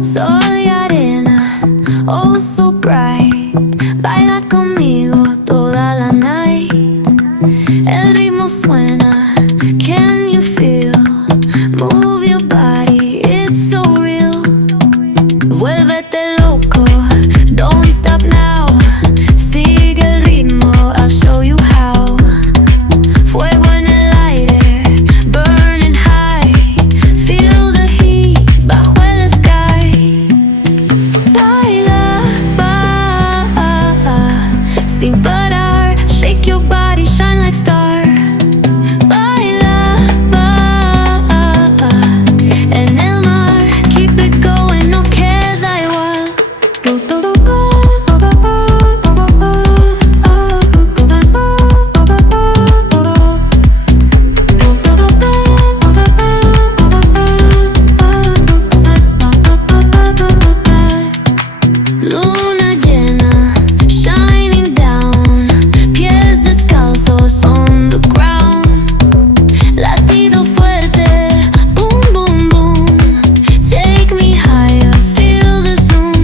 Sol y arena, oh so bright. Baila conmigo toda la night. El ritmo suena, can you feel? Move your body, it's so real. Vuélvete loco, don't stop now. Sigue el ritmo, I'll show you how. Fuego en el aire, burning high. Feel the heat bajo el sky. Baila, sin parar. Shake your body, shine like star. Baila, en el mar. Keep it going, no queda igual. Luna llena, shining down. Pies descalzos on the ground. Latido fuerte, boom, boom, boom. Take me higher, feel the zoom.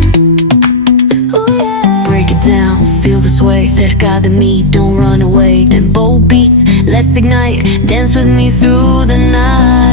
Oh yeah. Break it down, feel the sway. Cerca de mí, don't run away. Tempo beats, let's ignite. Dance with me through the night.